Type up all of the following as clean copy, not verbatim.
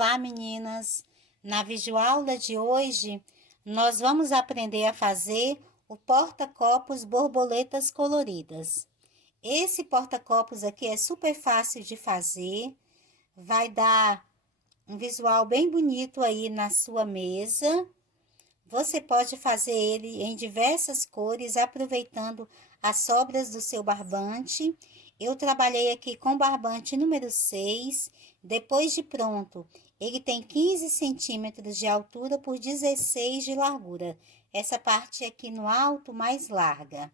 Olá, meninas! Na videoaula de hoje, nós vamos aprender a fazer o porta-copos borboletas coloridas. Esse porta-copos aqui é super fácil de fazer, vai dar um visual bem bonito aí na sua mesa. Você pode fazer ele em diversas cores, aproveitando as sobras do seu barbante. Eu trabalhei aqui com barbante número 6. Depois de pronto, ele tem 15 centímetros de altura por 16 de largura. Essa parte aqui no alto, mais larga.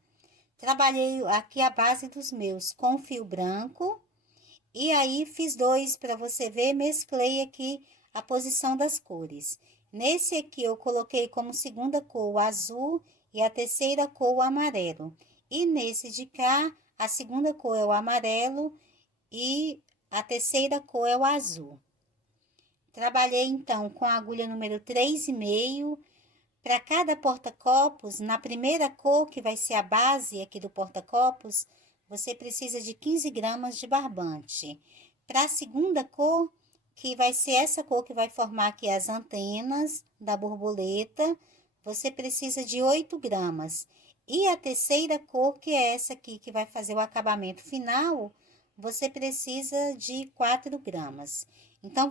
Trabalhei aqui a base dos meus com fio branco. E aí, fiz dois para você ver, mesclei aqui a posição das cores. Nesse aqui, eu coloquei como segunda cor o azul e a terceira cor o amarelo. E nesse de cá, a segunda cor é o amarelo e a terceira cor é o azul. Trabalhei, então, com a agulha número 3,5. Para cada porta-copos, na primeira cor, que vai ser a base aqui do porta-copos, você precisa de 15 gramas de barbante. Para a segunda cor, que vai ser essa cor que vai formar aqui as antenas da borboleta, você precisa de 8 gramas. E a terceira cor, que é essa aqui, que vai fazer o acabamento final, você precisa de 4 gramas. Então,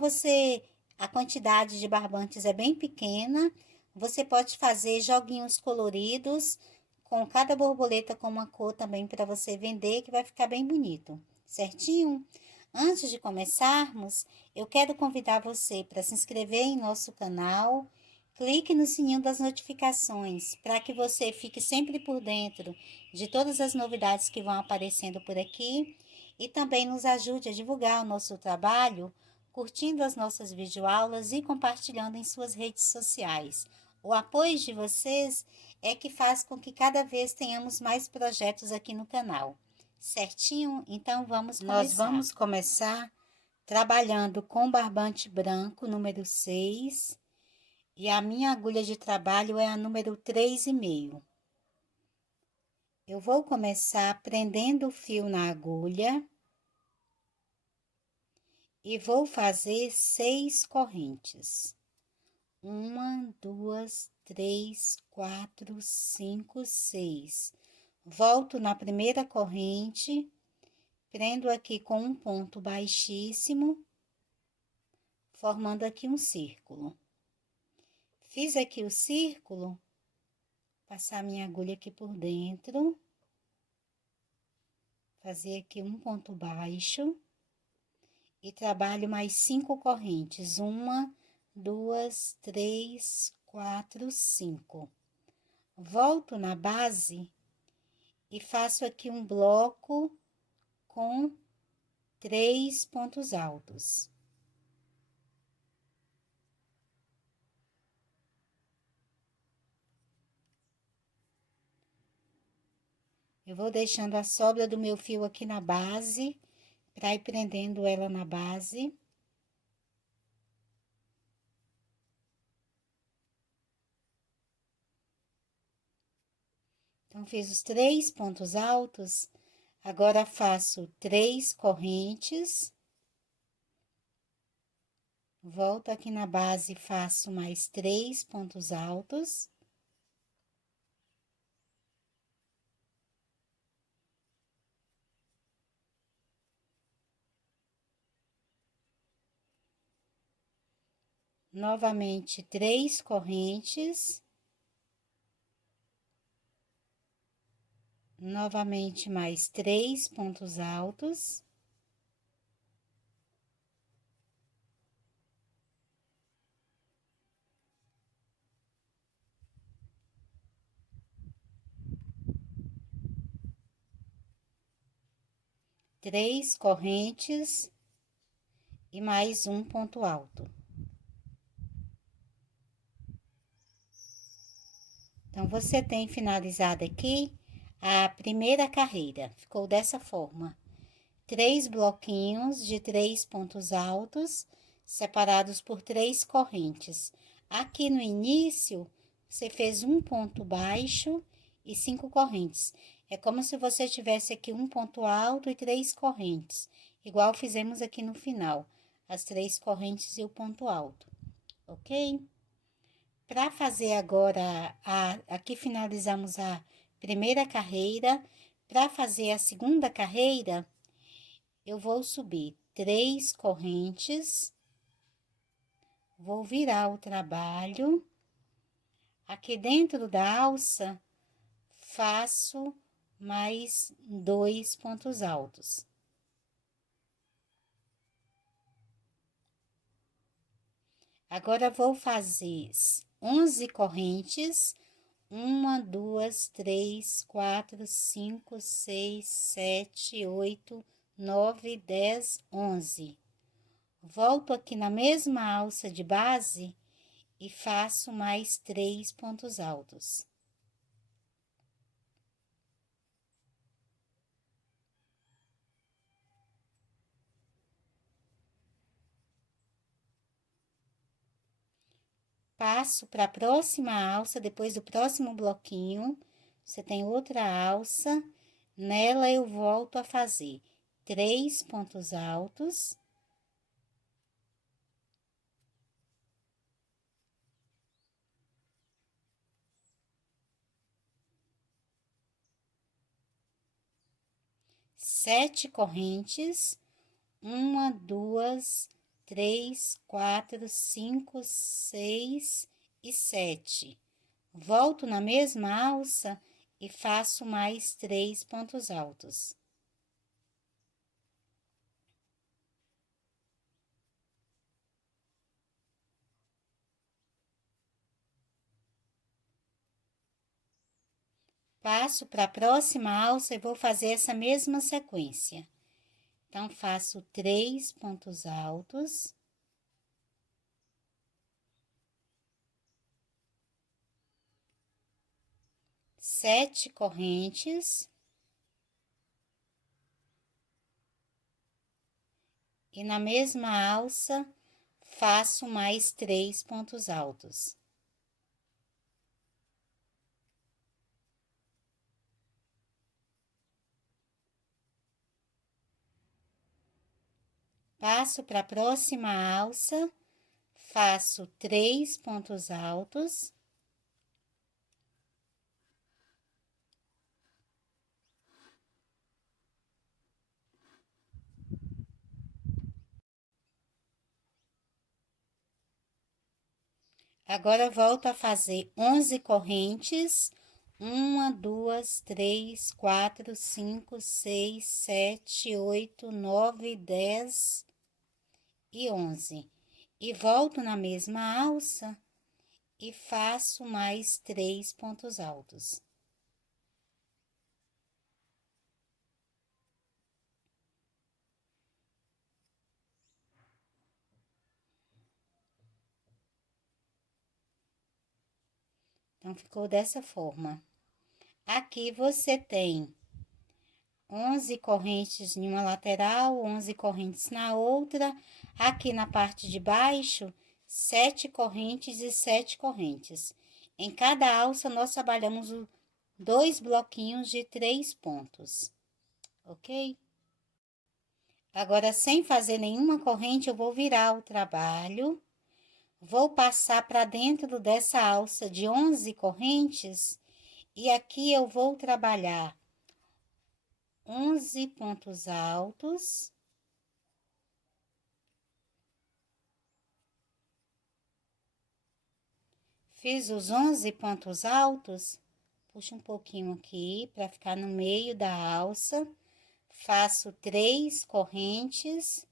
a quantidade de barbantes é bem pequena. Você pode fazer joguinhos coloridos, com cada borboleta com uma cor também para você vender, que vai ficar bem bonito, certinho? Antes de começarmos, eu quero convidar você para se inscrever em nosso canal. Clique no sininho das notificações para que você fique sempre por dentro de todas as novidades que vão aparecendo por aqui. E também nos ajude a divulgar o nosso trabalho, curtindo as nossas videoaulas e compartilhando em suas redes sociais. O apoio de vocês é que faz com que cada vez tenhamos mais projetos aqui no canal. Certinho? Então, vamos começar. Nós vamos começar trabalhando com barbante branco, número 6. E a minha agulha de trabalho é a número 3,5. Eu vou começar prendendo o fio na agulha. E vou fazer 6 correntes. 1, 2, 3, 4, 5, 6. Volto na primeira corrente, prendo aqui com um ponto baixíssimo, formando aqui um círculo. Fiz aqui o círculo, passar minha agulha aqui por dentro, fazer aqui um ponto baixo e trabalho mais 5 correntes. 1, 2, 3, 4, 5. Volto na base e faço aqui um bloco com 3 pontos altos. Eu vou deixando a sobra do meu fio aqui na base, para ir prendendo ela na base. Então, fiz os 3 pontos altos, agora faço 3 correntes. Volto aqui na base e faço mais 3 pontos altos. Novamente, 3 correntes. Novamente, mais 3 pontos altos. Três correntes e mais um ponto alto. Então, você tem finalizado aqui a primeira carreira. Ficou dessa forma. 3 bloquinhos de 3 pontos altos, separados por 3 correntes. Aqui no início, você fez um ponto baixo e 5 correntes. É como se você tivesse aqui um ponto alto e 3 correntes, igual fizemos aqui no final. as 3 correntes e o ponto alto, ok? Para fazer agora, aqui finalizamos a primeira carreira. Para fazer a segunda carreira, eu vou subir 3 correntes, vou virar o trabalho. Aqui dentro da alça, faço mais 2 pontos altos. Agora, vou fazer 11 correntes. 1, 2, 3, 4, 5, 6, 7, 8, 9, 10, 11. Volto aqui na mesma alça de base e faço mais 3 pontos altos. Passo para a próxima alça, depois do próximo bloquinho, você tem outra alça, nela eu volto a fazer 3 pontos altos. Sete correntes, 1, 2, 3, 4, 5, 6 e 7. Volto na mesma alça e faço mais 3 pontos altos. Passo para a próxima alça e vou fazer essa mesma sequência. Então, faço 3 pontos altos. Sete correntes. E na mesma alça, faço mais 3 pontos altos. Passo para a próxima alça, faço 3 pontos altos. Agora, volto a fazer 11 correntes. 1, 2, 3, 4, 5, 6, 7, 8, 9, 10 e 11. E volto na mesma alça e faço mais 3 pontos altos. Então, ficou dessa forma. Aqui você tem 11 correntes em uma lateral, 11 correntes na outra. Aqui na parte de baixo, 7 correntes e 7 correntes. Em cada alça, nós trabalhamos 2 bloquinhos de 3 pontos, ok? Agora, sem fazer nenhuma corrente, eu vou virar o trabalho. Vou passar para dentro dessa alça de 11 correntes. E aqui eu vou trabalhar 11 pontos altos. Fiz os 11 pontos altos, puxo um pouquinho aqui para ficar no meio da alça. Faço 3 correntes.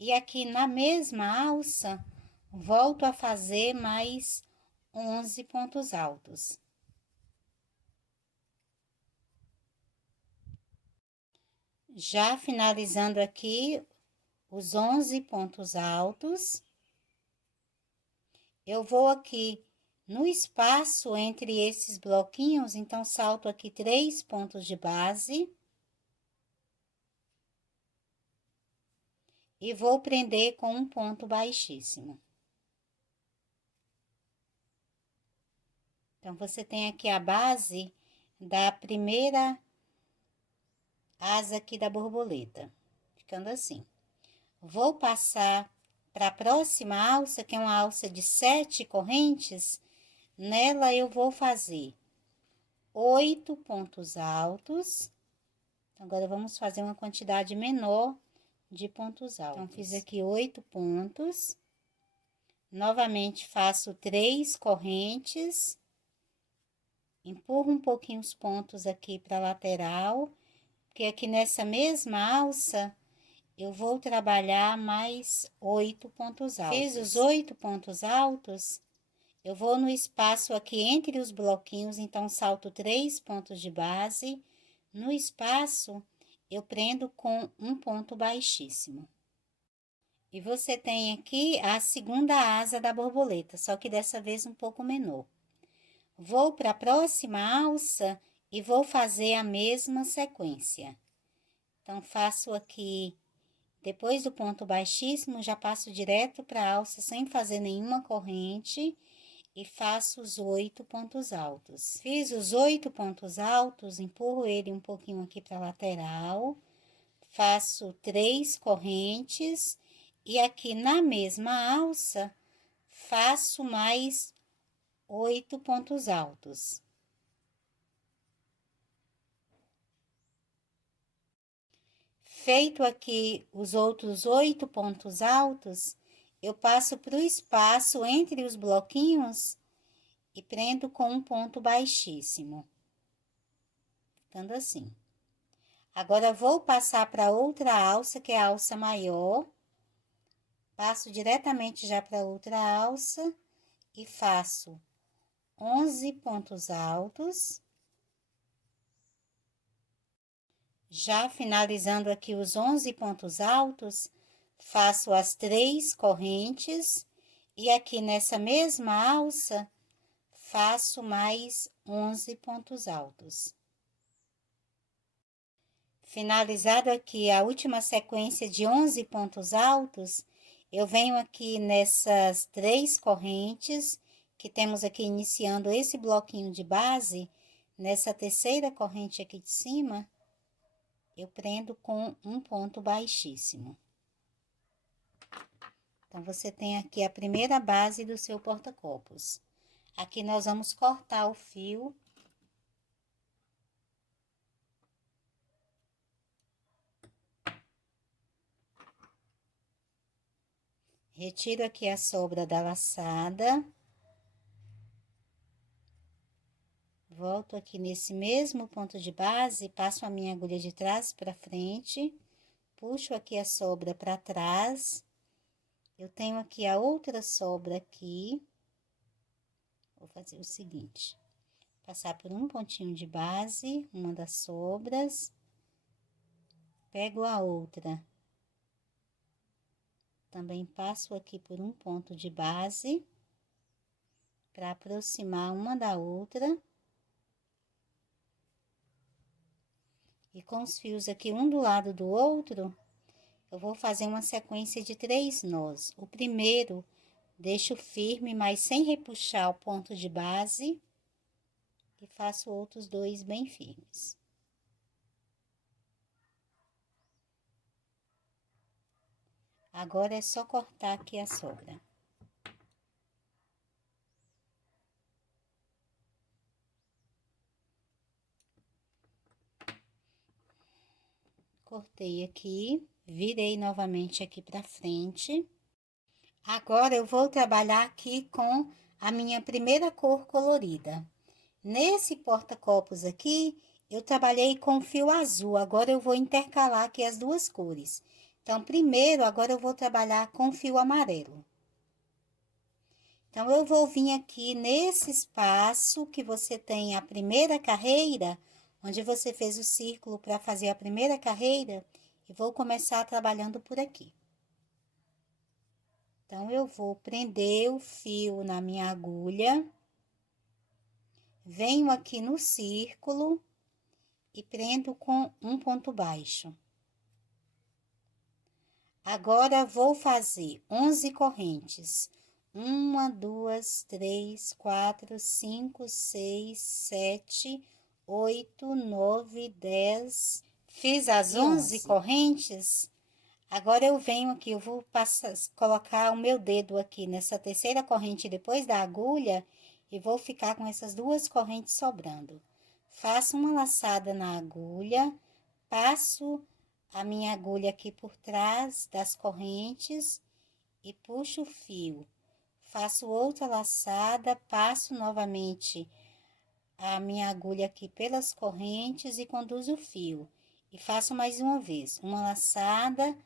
E aqui na mesma alça, volto a fazer mais 11 pontos altos. Já finalizando aqui os 11 pontos altos, eu vou aqui no espaço entre esses bloquinhos, então, salto aqui 3 pontos de base. E vou prender com um ponto baixíssimo. Então, você tem aqui a base da primeira asa aqui da borboleta, ficando assim. vou passar para a próxima alça, que é uma alça de 7 correntes. Nela eu vou fazer 8 pontos altos. Agora, vamos fazer uma quantidade menor de pontos altos. Então, fiz aqui 8 pontos. Novamente, faço 3 correntes. Empurro um pouquinho os pontos aqui para a lateral, porque aqui nessa mesma alça, eu vou trabalhar mais 8 pontos altos. Fiz os 8 pontos altos, eu vou no espaço aqui entre os bloquinhos, então, salto 3 pontos de base. No espaço, eu prendo com um ponto baixíssimo. E você tem aqui a segunda asa da borboleta, só que dessa vez um pouco menor. Vou para a próxima alça e vou fazer a mesma sequência. Então, faço aqui, depois do ponto baixíssimo, já passo direto para a alça sem fazer nenhuma corrente e faço os 8 pontos altos. Fiz os 8 pontos altos, empurro ele um pouquinho aqui para a lateral, faço 3 correntes e aqui na mesma alça faço mais 8 pontos altos. Feito aqui os outros 8 pontos altos, eu passo para o espaço entre os bloquinhos e prendo com um ponto baixíssimo, ficando assim. Agora, vou passar para outra alça, que é a alça maior. Passo diretamente já para outra alça e faço 11 pontos altos. Já finalizando aqui os 11 pontos altos, faço as 3 correntes e aqui nessa mesma alça, faço mais 11 pontos altos. Finalizado aqui a última sequência de 11 pontos altos, eu venho aqui nessas 3 correntes, que temos aqui iniciando esse bloquinho de base, nessa terceira corrente aqui de cima, eu prendo com um ponto baixíssimo. Então, você tem aqui a primeira base do seu porta-copos. Aqui nós vamos cortar o fio. Retiro aqui a sobra da laçada. Volto aqui nesse mesmo ponto de base, passo a minha agulha de trás para frente, puxo aqui a sobra para trás. Eu tenho aqui a outra sobra aqui. Vou fazer o seguinte: passar por um pontinho de base, uma das sobras, pego a outra, também passo aqui por um ponto de base, para aproximar uma da outra. E com os fios aqui um do lado do outro, eu vou fazer uma sequência de 3 nós. O primeiro, deixo firme, mas sem repuxar o ponto de base. E faço outros 2 bem firmes. Agora, é só cortar aqui a sobra. Cortei aqui, virei novamente aqui pra frente. Agora, eu vou trabalhar aqui com a minha primeira cor colorida. Nesse porta-copos aqui, eu trabalhei com fio azul. Agora, eu vou intercalar aqui as duas cores. Então, primeiro, agora eu vou trabalhar com fio amarelo. Então, eu vou vir aqui nesse espaço que você tem a primeira carreira, onde você fez o círculo para fazer a primeira carreira, e vou começar trabalhando por aqui. Então, eu vou prender o fio na minha agulha, venho aqui no círculo e prendo com um ponto baixo. Agora, vou fazer 11 correntes. 1, 2, 3, 4, 5, 6, 7, 8, 9, 10. Fiz as 11 correntes. Agora eu venho aqui, eu vou colocar o meu dedo aqui nessa terceira corrente depois da agulha e vou ficar com essas duas correntes sobrando. Faço uma laçada na agulha, passo a minha agulha aqui por trás das correntes e puxo o fio. Faço outra laçada, passo novamente a minha agulha aqui pelas correntes e conduzo o fio. E faço mais uma vez, uma laçada,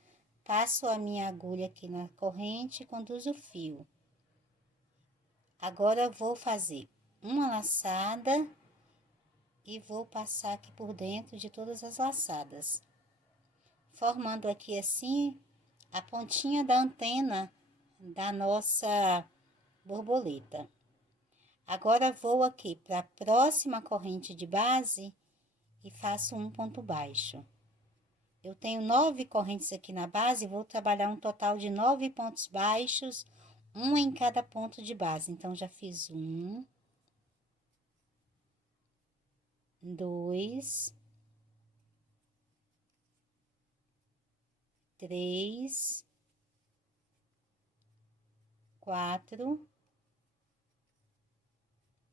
passo a minha agulha aqui na corrente e conduzo o fio. Agora, vou fazer uma laçada e vou passar aqui por dentro de todas as laçadas, formando aqui assim a pontinha da antena da nossa borboleta. Agora, vou aqui para a próxima corrente de base e faço um ponto baixo. Eu tenho 9 correntes aqui na base, vou trabalhar um total de 9 pontos baixos, um em cada ponto de base. Então, já fiz 1, 2, 3, 4,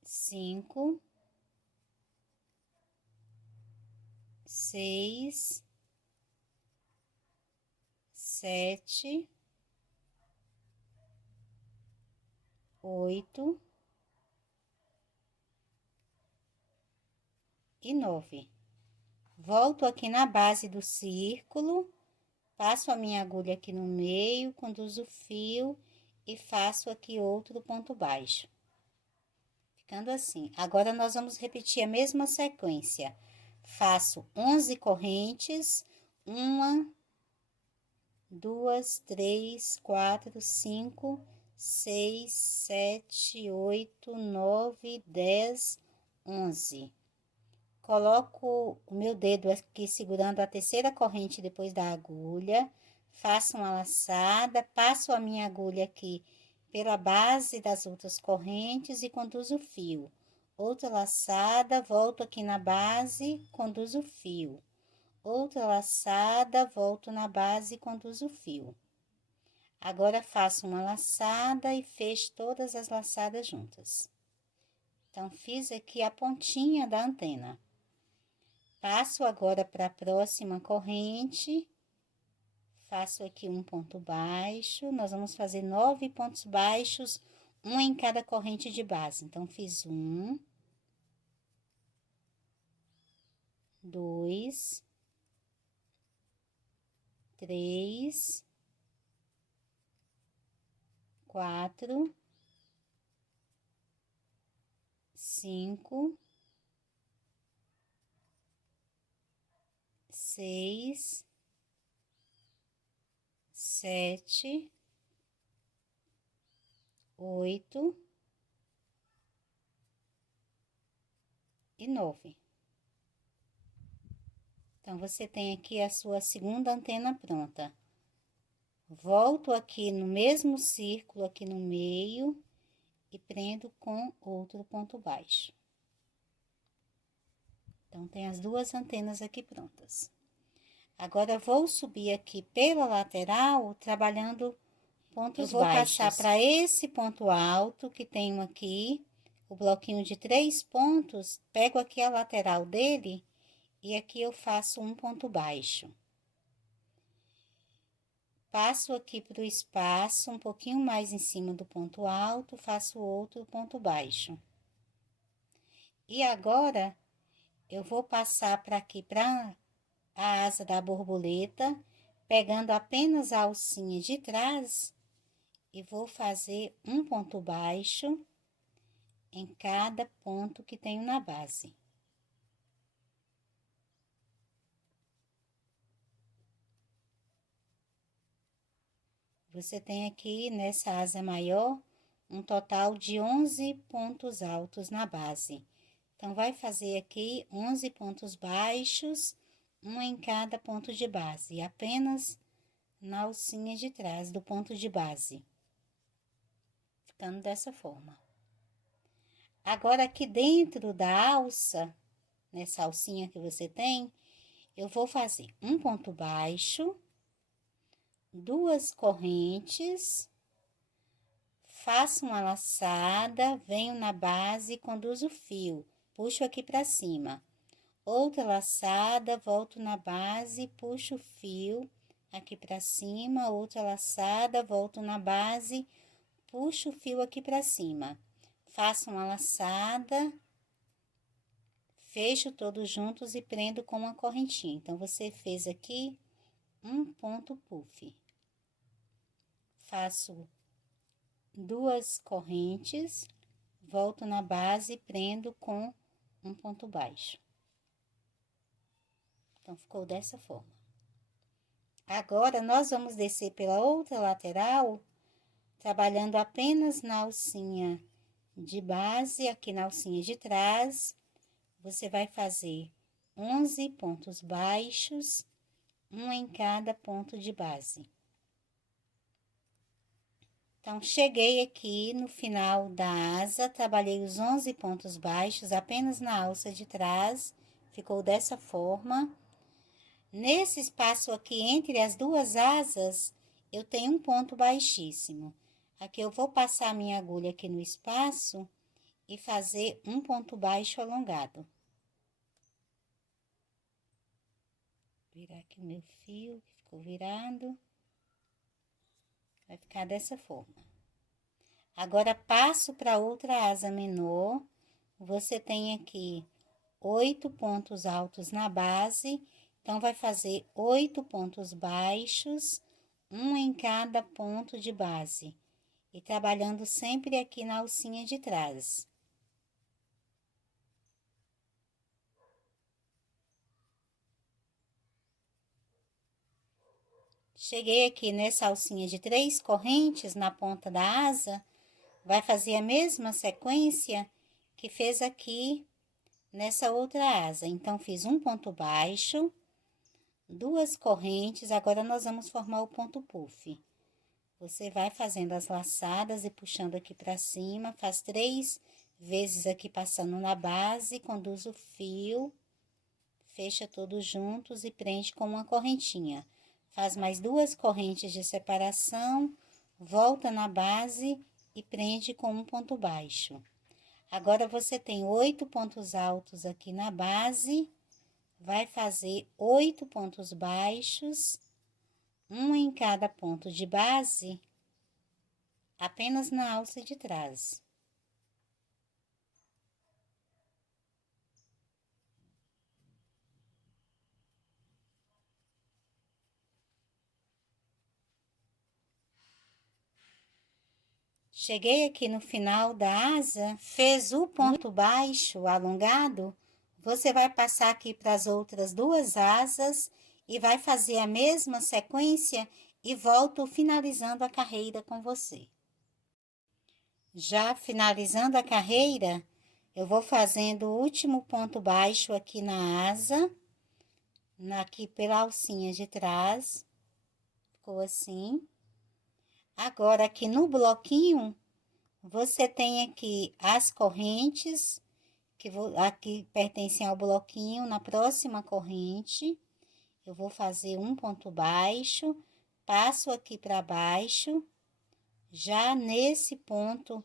5, 6, 7, 8 e 9. Volto aqui na base do círculo, passo a minha agulha aqui no meio, conduzo o fio e faço aqui outro ponto baixo. Ficando assim. Agora, nós vamos repetir a mesma sequência. Faço 11 correntes, 1, 2, 3, 4, 5, 6, 7, 8, 9, 10, 11. Coloco o meu dedo aqui segurando a terceira corrente depois da agulha, faço uma laçada, passo a minha agulha aqui pela base das outras correntes e conduzo o fio. Outra laçada, volto aqui na base, conduzo o fio. Outra laçada, volto na base e conduzo o fio. Agora, faço uma laçada e fecho todas as laçadas juntas. Então, fiz aqui a pontinha da antena. Passo agora para a próxima corrente, faço aqui um ponto baixo, nós vamos fazer 9 pontos baixos, um em cada corrente de base. Então, fiz 1, 2, 3, 4, 5, 6, 7, 8 e 9. Então, você tem aqui a sua segunda antena pronta. Volto aqui no mesmo círculo aqui no meio e prendo com outro ponto baixo. Então, tem as duas antenas aqui prontas. Agora, vou subir aqui pela lateral, trabalhando pontos baixos. Eu vou passar para esse ponto alto, que tenho aqui, o bloquinho de 3 pontos, pego aqui a lateral dele, e aqui eu faço um ponto baixo. Passo aqui para o espaço, um pouquinho mais em cima do ponto alto, faço outro ponto baixo. E agora, eu vou passar para aqui, para a asa da borboleta, pegando apenas a alcinha de trás, e vou fazer um ponto baixo em cada ponto que tenho na base. Você tem aqui, nessa asa maior, um total de 11 pontos altos na base. Então, vai fazer aqui 11 pontos baixos, um em cada ponto de base, apenas na alcinha de trás do ponto de base. Ficando dessa forma. Agora, aqui dentro da alça, nessa alcinha que você tem, eu vou fazer um ponto baixo, 2 correntes, faço uma laçada, venho na base e conduzo o fio, puxo aqui para cima. Outra laçada, volto na base, puxo o fio aqui para cima, outra laçada, volto na base, puxo o fio aqui para cima. Faço uma laçada, fecho todos juntos e prendo com uma correntinha. Então, você fez aqui um ponto puff. Faço 2 correntes, volto na base e prendo com um ponto baixo. Então, ficou dessa forma. Agora, nós vamos descer pela outra lateral, trabalhando apenas na alcinha de base, aqui na alcinha de trás. Você vai fazer 11 pontos baixos, um em cada ponto de base. Então, cheguei aqui no final da asa, trabalhei os 11 pontos baixos apenas na alça de trás, ficou dessa forma. Nesse espaço aqui entre as duas asas, eu tenho um ponto baixíssimo. Aqui eu vou passar a minha agulha aqui no espaço e fazer um ponto baixo alongado. Virar aqui o meu fio, que ficou virado. Vai ficar dessa forma. Agora, passo para outra asa menor. Você tem aqui 8 pontos altos na base. Então, vai fazer 8 pontos baixos, um em cada ponto de base. E trabalhando sempre aqui na alcinha de trás. Cheguei aqui nessa alcinha de 3 correntes na ponta da asa, vai fazer a mesma sequência que fez aqui nessa outra asa. Então, fiz um ponto baixo, 2 correntes, agora nós vamos formar o ponto puff. Você vai fazendo as laçadas e puxando aqui pra cima, faz 3 vezes aqui passando na base, conduz o fio, fecha todos juntos e prende com uma correntinha. Faz mais 2 correntes de separação, volta na base e prende com um ponto baixo. Agora, você tem 8 pontos altos aqui na base, vai fazer 8 pontos baixos, um em cada ponto de base, apenas na alça de trás. Cheguei aqui no final da asa, fez o ponto baixo alongado, você vai passar aqui para as outras 2 asas e vai fazer a mesma sequência e volto finalizando a carreira com você. Já finalizando a carreira, eu vou fazendo o último ponto baixo aqui na asa, aqui pela alcinha de trás, ficou assim. Agora, aqui no bloquinho, você tem aqui as correntes, que aqui pertencem ao bloquinho. Na próxima corrente, eu vou fazer um ponto baixo, passo aqui para baixo, já nesse ponto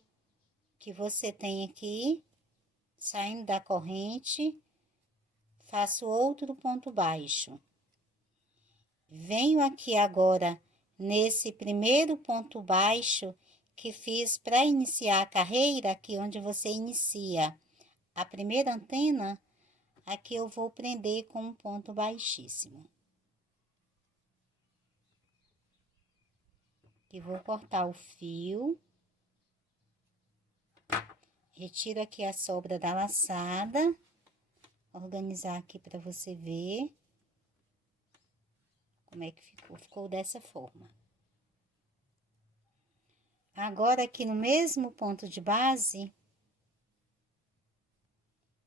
que você tem aqui, saindo da corrente, faço outro ponto baixo. Venho aqui agora nesse primeiro ponto baixo que fiz para iniciar a carreira, aqui onde você inicia a primeira antena, aqui eu vou prender com um ponto baixíssimo. E vou cortar o fio. Retiro aqui a sobra da laçada. Organizar aqui para você ver como é que ficou. Ficou dessa forma. Agora, aqui no mesmo ponto de base,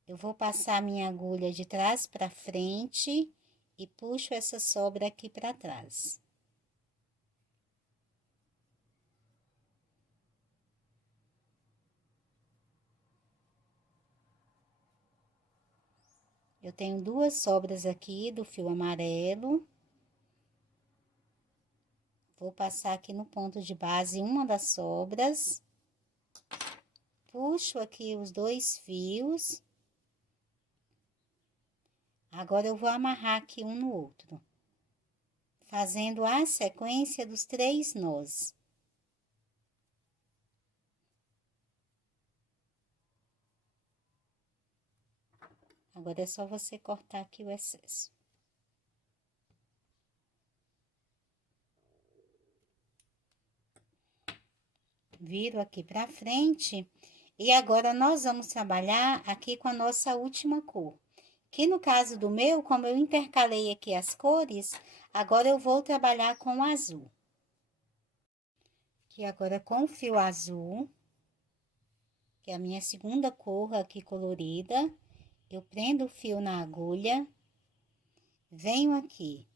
eu vou passar a minha agulha de trás para frente e puxo essa sobra aqui para trás. Eu tenho 2 sobras aqui do fio amarelo. Vou passar aqui no ponto de base uma das sobras. Puxo aqui os 2 fios. Agora, eu vou amarrar aqui um no outro, fazendo a sequência dos 3 nós. Agora, é só você cortar aqui o excesso. Viro aqui pra frente. E agora, nós vamos trabalhar aqui com a nossa última cor. Que no caso do meu, como eu intercalei aqui as cores, agora eu vou trabalhar com o azul. Aqui agora com o fio azul, que é a minha segunda cor aqui colorida, eu prendo o fio na agulha, venho aqui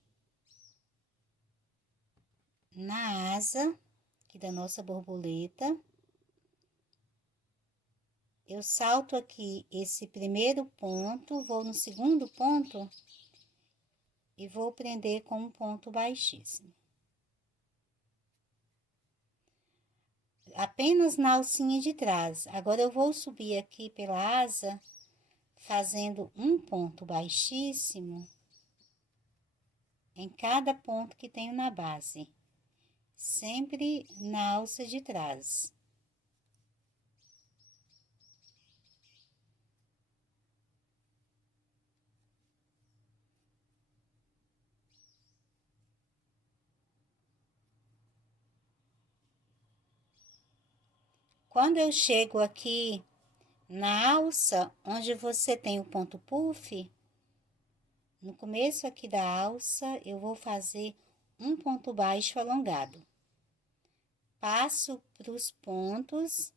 na asa aqui da nossa borboleta, eu salto aqui esse primeiro ponto, vou no segundo ponto e vou prender com um ponto baixíssimo. Apenas na alcinha de trás. Agora, eu vou subir aqui pela asa, fazendo um ponto baixíssimo em cada ponto que tenho na base, sempre na alça de trás. Quando eu chego aqui na alça, onde você tem o ponto puff, no começo aqui da alça, eu vou fazer um ponto baixo alongado. Passo para os pontos,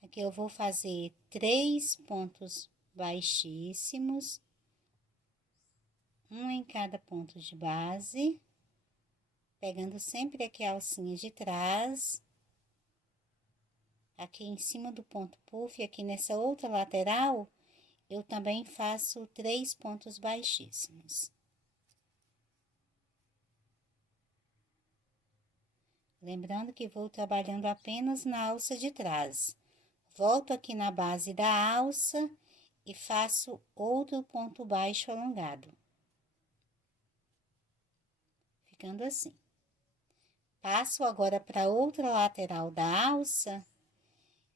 aqui eu vou fazer 3 pontos baixíssimos, um em cada ponto de base, pegando sempre aqui a alcinha de trás. Aqui em cima do ponto puff, aqui nessa outra lateral, eu também faço 3 pontos baixíssimos. Lembrando que vou trabalhando apenas na alça de trás. Volto aqui na base da alça e faço outro ponto baixo alongado. Ficando assim. Passo agora para outra lateral da alça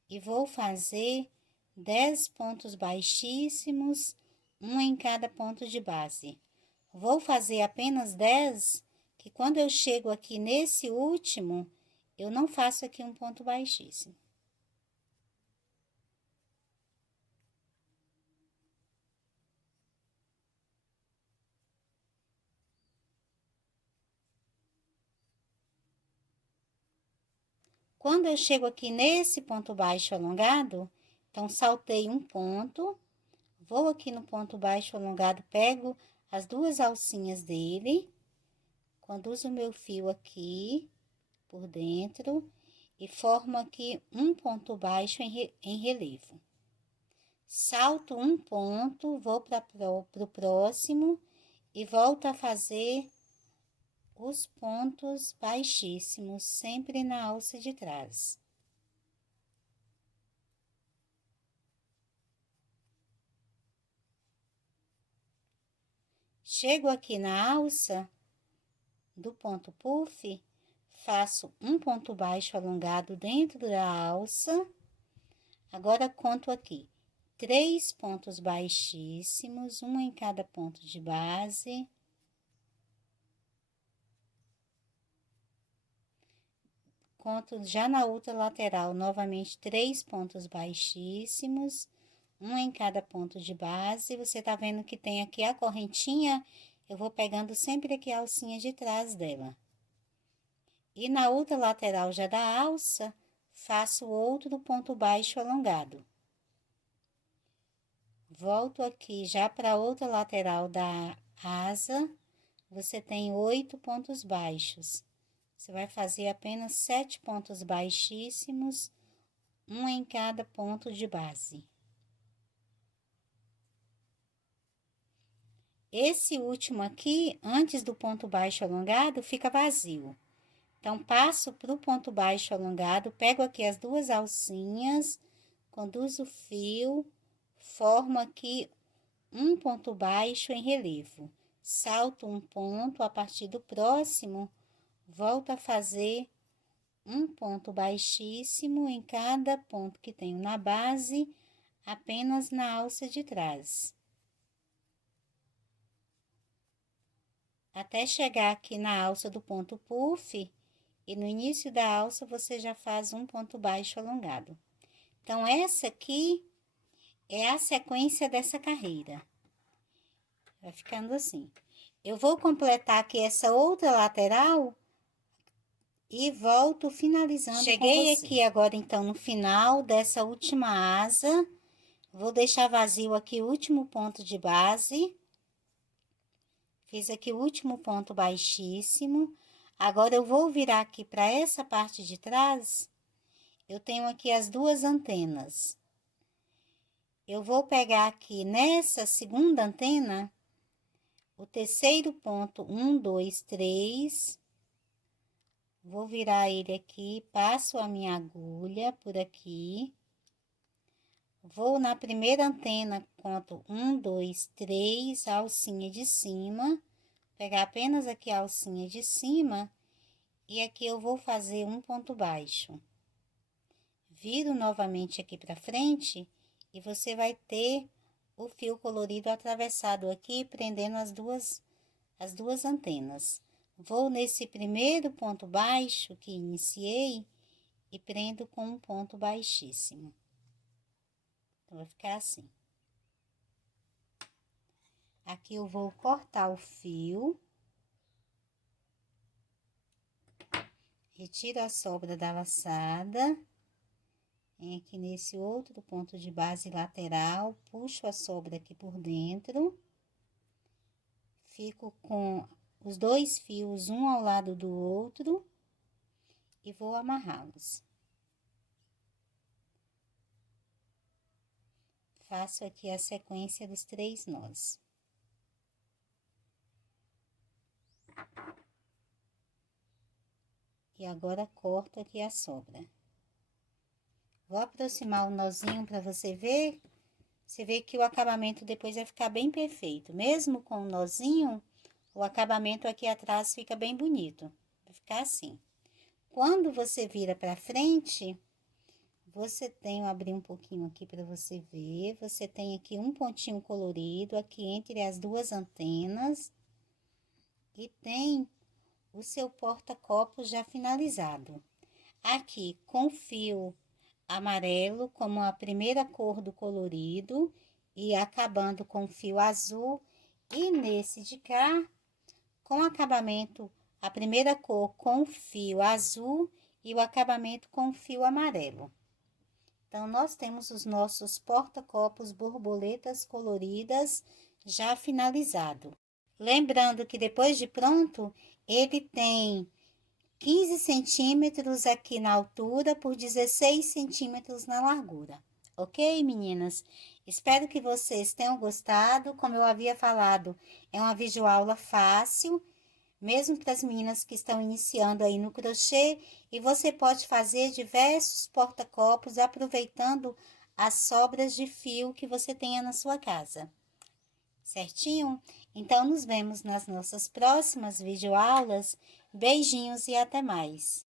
e vou fazer 10 pontos baixíssimos, um em cada ponto de base. Vou fazer apenas 10, que quando eu chego aqui nesse último, eu não faço aqui um ponto baixíssimo. Quando eu chego aqui nesse ponto baixo alongado, então, saltei um ponto, vou aqui no ponto baixo alongado, pego as 2 alcinhas dele, conduzo o meu fio aqui por dentro e formo aqui um ponto baixo em relevo. Salto um ponto, vou para o próximo e volto a fazer os pontos baixíssimos, sempre na alça de trás. Chego aqui na alça do ponto puff, faço um ponto baixo alongado dentro da alça. Agora, conto aqui 3 pontos baixíssimos, um em cada ponto de base. Conto já na outra lateral, novamente 3 pontos baixíssimos, um em cada ponto de base. Você tá vendo que tem aqui a correntinha, eu vou pegando sempre aqui a alcinha de trás dela. E na outra lateral já da alça, faço outro ponto baixo alongado. Volto aqui já para outra lateral da asa, você tem 8 pontos baixos. Você vai fazer apenas 7 pontos baixíssimos, um em cada ponto de base. Esse último aqui, antes do ponto baixo alongado, fica vazio. Então, passo para o ponto baixo alongado, pego aqui as duas alcinhas, conduzo o fio, formo aqui um ponto baixo em relevo. Salto um ponto, a partir do próximo, volto a fazer um ponto baixíssimo em cada ponto que tenho na base, apenas na alça de trás. Até chegar aqui na alça do ponto puff, e no início da alça você já faz um ponto baixo alongado. Então, essa aqui é a sequência dessa carreira. Vai ficando assim. Eu vou completar aqui essa outra lateral e volto finalizando. Cheguei aqui agora, então, no final dessa última asa. Vou deixar vazio aqui o último ponto de base. Fiz aqui o último ponto baixíssimo. Agora, eu vou virar aqui para essa parte de trás. Eu tenho aqui as duas antenas. Eu vou pegar aqui nessa segunda antena, o terceiro ponto, 1, 2, 3. Vou virar ele aqui, passo a minha agulha por aqui. Vou na primeira antena, conto 1, 2, 3, a alcinha de cima. Pegar apenas aqui a alcinha de cima. E aqui eu vou fazer um ponto baixo. Viro novamente aqui pra frente e você vai ter o fio colorido atravessado aqui, prendendo as duas antenas. Vou nesse primeiro ponto baixo que iniciei e prendo com um ponto baixíssimo. Então, vai ficar assim. Aqui eu vou cortar o fio. Retiro a sobra da laçada. Vem aqui nesse outro ponto de base lateral, puxo a sobra aqui por dentro. Fico com os dois fios, um ao lado do outro, e vou amarrá-los. Faço aqui a sequência dos 3 nós. E agora, corto aqui a sobra. Vou aproximar o nozinho para você ver. Você vê que o acabamento depois vai ficar bem perfeito. Mesmo com o nozinho, o acabamento aqui atrás fica bem bonito. Vai ficar assim. Quando você vira para frente, você tem, vou abrir um pouquinho aqui para você ver. Você tem aqui um pontinho colorido aqui entre as duas antenas. E tem o seu porta-copos já finalizado. Aqui com fio amarelo como a primeira cor do colorido e acabando com fio azul, e nesse de cá com acabamento a primeira cor com fio azul e o acabamento com fio amarelo. Então, nós temos os nossos porta-copos borboletas coloridas já finalizado. Lembrando que depois de pronto, ele tem 15 centímetros aqui na altura por 16 centímetros na largura. Ok, meninas? Espero que vocês tenham gostado. Como eu havia falado, é uma videoaula fácil, mesmo para as meninas que estão iniciando aí no crochê. E você pode fazer diversos porta-copos aproveitando as sobras de fio que você tenha na sua casa. Certinho? Então, nos vemos nas nossas próximas videoaulas. Beijinhos e até mais!